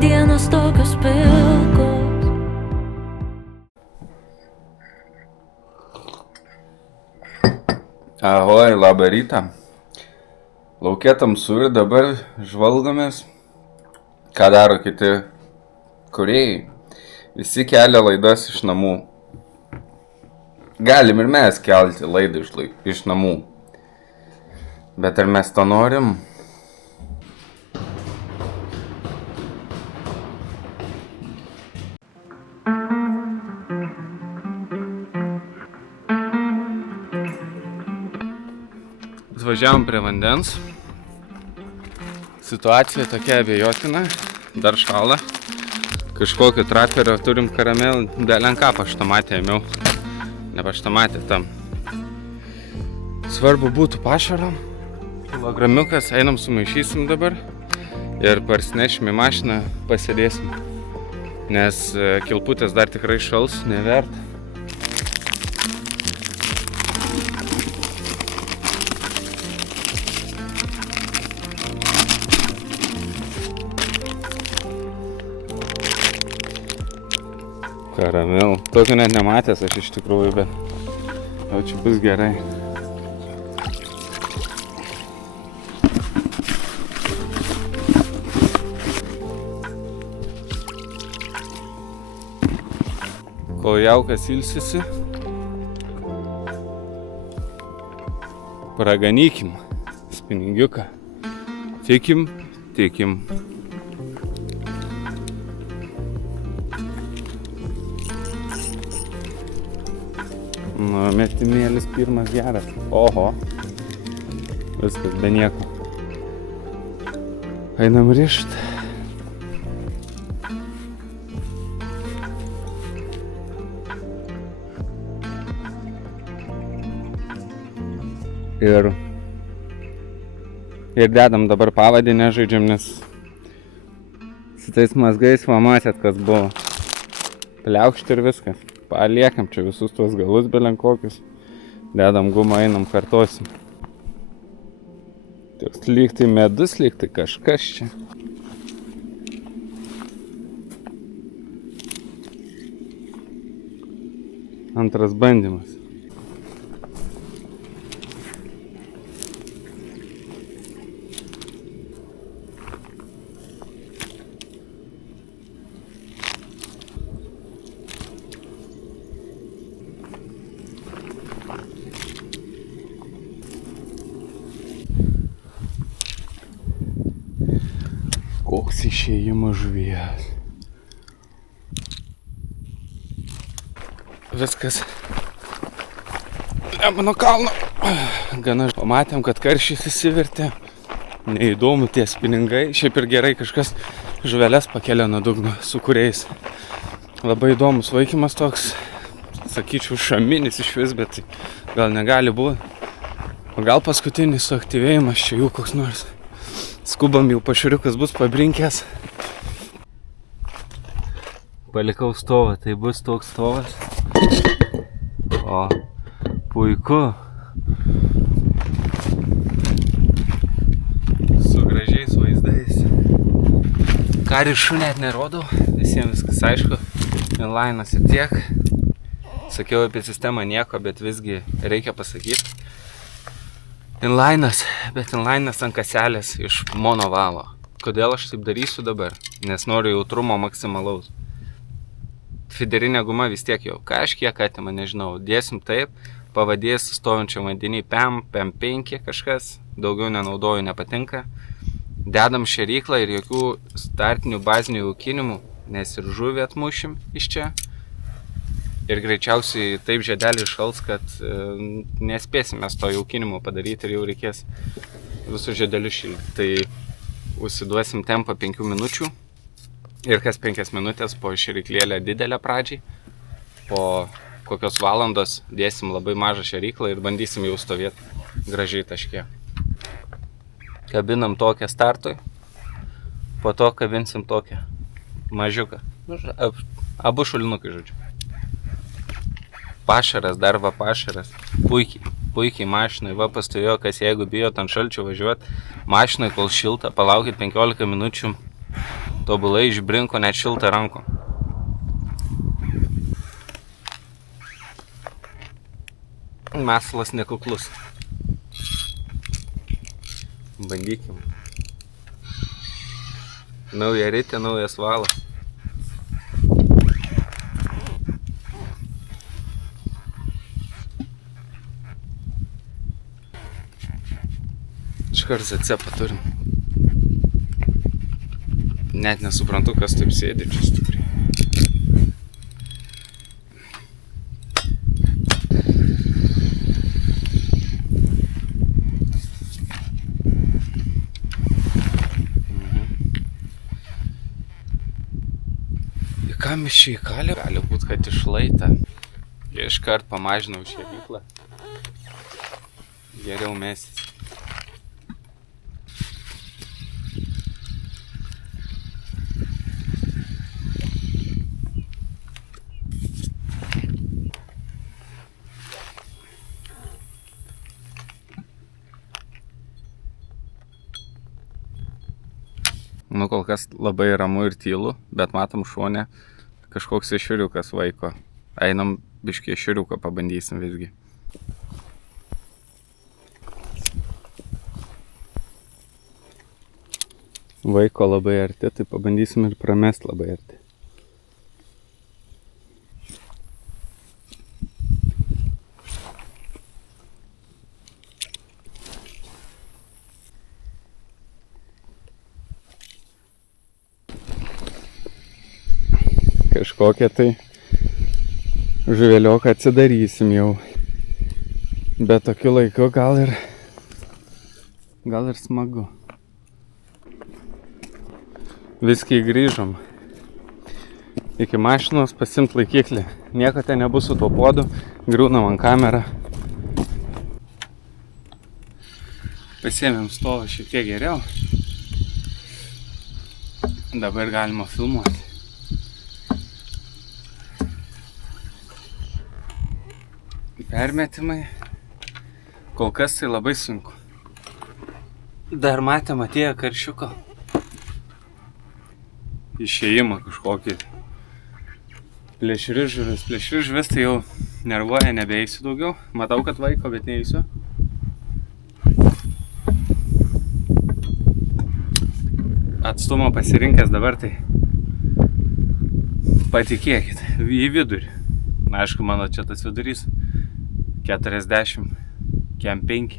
dienos tokios pilkos. Ahoj, labą rytą. Lauke tamsu ir dabar žvalgomės, ką daro kiti kūrėjai. Visi kelia laidas iš namų. Galim ir mes kelti laidą iš namų. Bet ar mes to norim? Atvažiavom prie vandens. Situacija tokia abejotina. Dar šąla. Kažkokio traperio turim karamel. Belenką paštomatę ėmiau. Ne paštomatę tam. Svarbu būtų pašaro. Kilogramiukas, einam sumaišysim dabar. Ir parsinešim į mašiną, pasėdėsim. Nes kilputės dar tikrai šals, neverta. Karamel. Tokio net nematęs aš iš tikrųjų, bet jau čia bus gerai. Kol jaukas ilsisi, paraganykim spiningiuką. Tikim. Nu, metimėlis pirmas geras. Oho. Viskas be nieko. Einam rišt. Ir dedam dabar pavadinę žaidžiam, nes su tais mazgais va matėt, kas buvo. Pliaukšt ir viskas. Paliekam čia visus tuos galus belenkokius. Dedam gumą, einam, kartosim. Toks lyg tai medus, lyg tai kažkas čia. Antras bandymas. Koks išėjimas žuvies. Viskas. Nemuno kalno. Gana pamatėm, kad karšys įsivertė. Neįdomu tie spiningai. Šiaip ir gerai kažkas žuveles pakelia nuo dugno su kuriais. Labai įdomus vaikimas toks. Sakyčiau, šaminis iš vis, bet gal negali būti. O gal paskutinis suaktyvėjimas čia jų koks nors. Skubam, jau paširiukas bus pabrinkęs. Palikau stovą, tai bus toks stovas. O, puiku. Su gražiais vaizdais. Karišų net nerodau, visiems viskas aišku. Inlinas ir tiek. Sakiau apie sistemą nieko, bet visgi reikia pasakyti. Inlinas, bet inlinas ant kaselės iš monovalo. Kodėl aš taip darysiu dabar? Nes noriu jautrumo maksimalaus. Fiderinė guma vis tiek jau kažkiek atima, nežinau. Dėsim taip, pavadės stovinčią vandenį PEM5 kažkas. Daugiau nenaudoju, nepatinka. Dedam šėryklą ir jokių startinių bazinių jaukinimų, nes ir žuvį atmušim iš čia. Ir greičiausiai taip žiedelį šals, kad nespėsim mes to jaukinimo padaryti ir jau reikės visus žiedelius šildyti. Tai užsiduosim tempą 5 minučių ir kas 5 minutės po šėryklėlę didelę pradžiai. Po kokios valandos dėsim labai mažą šėryklą ir bandysim jau stovėti gražiai taške. Kabinam tokią startui, po to kabinsim tokią mažiuką. Abu šulinukai, žodžiu. Pašaras, dar va pašaras. Puikiai mašinai. Va pastovėjo, kas jeigu bijot ant šalčio važiuoti mašinai, kol šilta, palaukit 15 minučių. Tobulai išbrinko net šiltą ranką. Masalas nekuklus. Bandykim. Nauja ritė, naujas valas. Iškart zacepą turim. Net nesuprantu, kas taip sėdi čia stipriai. Į ką mes čia įkalė? Gali būt, kad išlaitą. Iškart pamažinau šėryklą. Geriau mesis. Nu, kol kas labai ramu ir tylu, bet matom šone kažkoks ešeriukas vaiko. Einam biškį ešeriuką pabandysim visgi. Vaiko labai arti, tai pabandysim ir pramest labai arti. Kažkokią tai žuvelioką atsidarysim jau. Bet tokiu laiku gal ir smagu. Viskai grįžom. Iki mašinos pasimt laikiklį. Nieko ten nebus su tuo puodu. Griūnam ant kamerą. Pasiėmėm stovą šiek tiek geriau. Dabar galima filmuoti. Permetimai. Kol kas tai labai sunku. Dar matėm atėję karšiuko. Išėjimą kažkokį. Plėšri žuvis tai jau nervuoja, nebeeisiu daugiau. Matau, kad vaiko, bet neeisiu. Atstumą pasirinkęs dabar tai patikėkit, į vidurį. Aišku, mano čia tas vidurys 40, kem 5.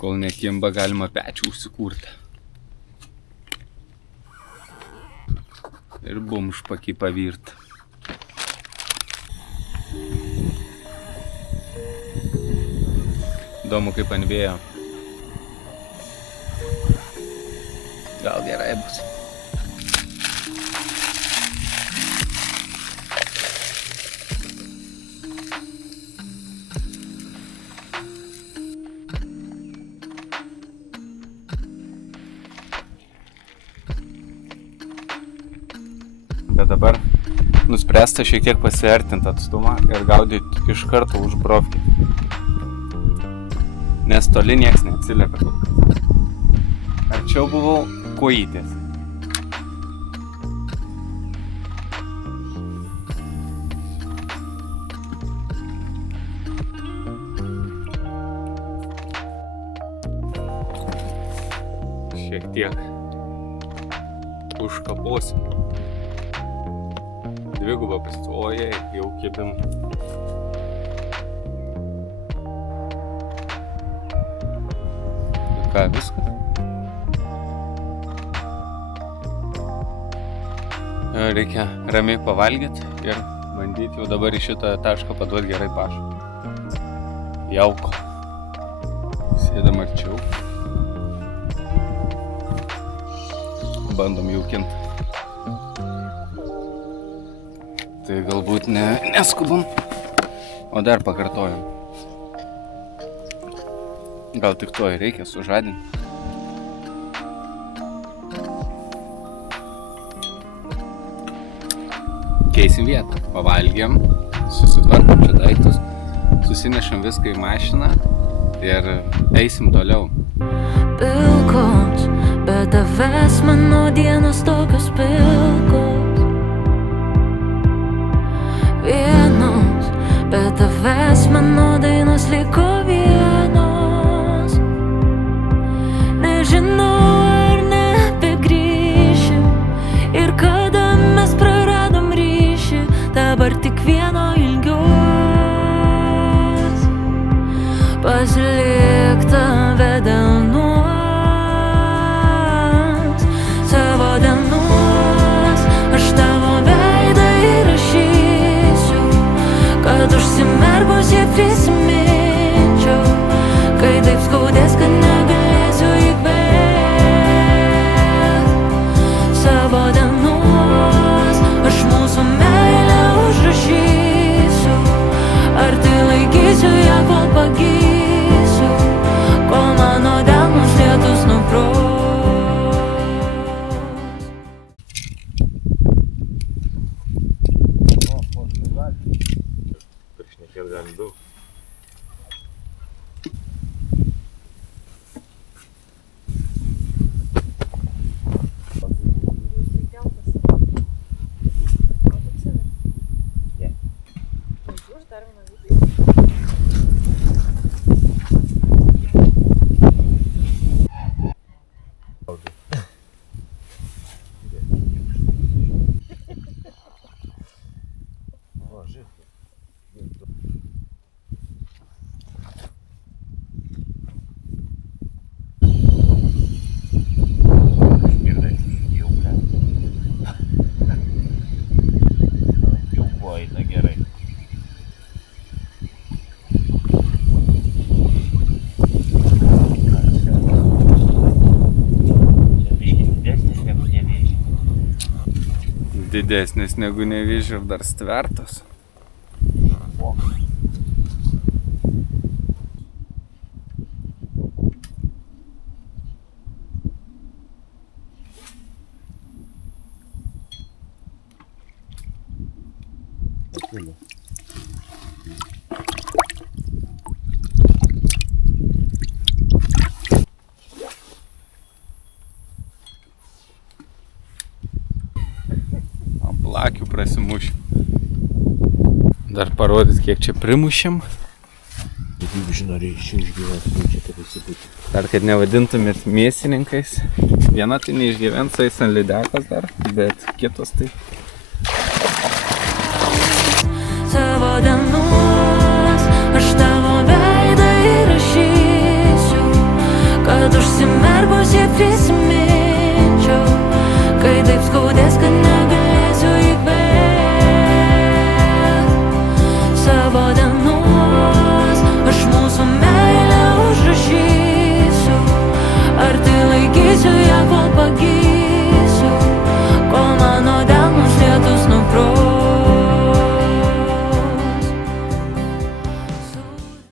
Kol nekimba, galima pečių užsikurti. Ir bumšpakį pavirt. Įdomu, kaip ant vėjo. Gal gerai bus. Bet dabar nuspręsta šiek tiek pasiartinti atstumą ir gaudyti iš karto už brovkį. Nes toli nieks neatsilieka kol kas. Arčiau buvau kojytės. Šiek tiek užkaposim. Dvigubą pasituoja, jau kibim. Ką, viskas? Reikia ramiai pavalgyti ir bandyti jau dabar į šitą tašką paduoti gerai pašą. Jauko. Sėdam arčiau. Bandom jaukinti. Tai galbūt neskubam, o dar pakartojam. Gal tik to ir reikia sužadinti. keisim vietą. Pavalgėm, susitvarkom čia daiktus, susinešam viską į mašiną ir eisim toliau. Pilkos, bet tavęs mano dienos tokios pilkos. Vienos, bet tavęs mano dainos liko vienos. Nežinau, ar nebegrįšiu ir kada mes praradom ryšį, dabar tik vieno ilgiuos. Pasilik tave delnuos, savo delnuos, aš tavo veidą įrašysiu, kad užsimerkus jį prisiminčiau, kai taip skaudės, kad negalėsiu įkvėpt. Savo delnuos, aš mūsų meilę užrašysiu, ar tai laikysiu ją, kol pagysiu, kol mano delnus lietus nupraus. Prišnekėt galim daug. Didesnis negu Nevėžis ir dar stvertas. Blakių prasimušim. Dar parodyt, kiek čia primušim. Jeigu žinai, reikia išgyventi, čia taip įsibūti. Dar kad nevadintumėt mėsininkais. Viena tai neišgyvens, eis ant lydekos dar, bet kitos tai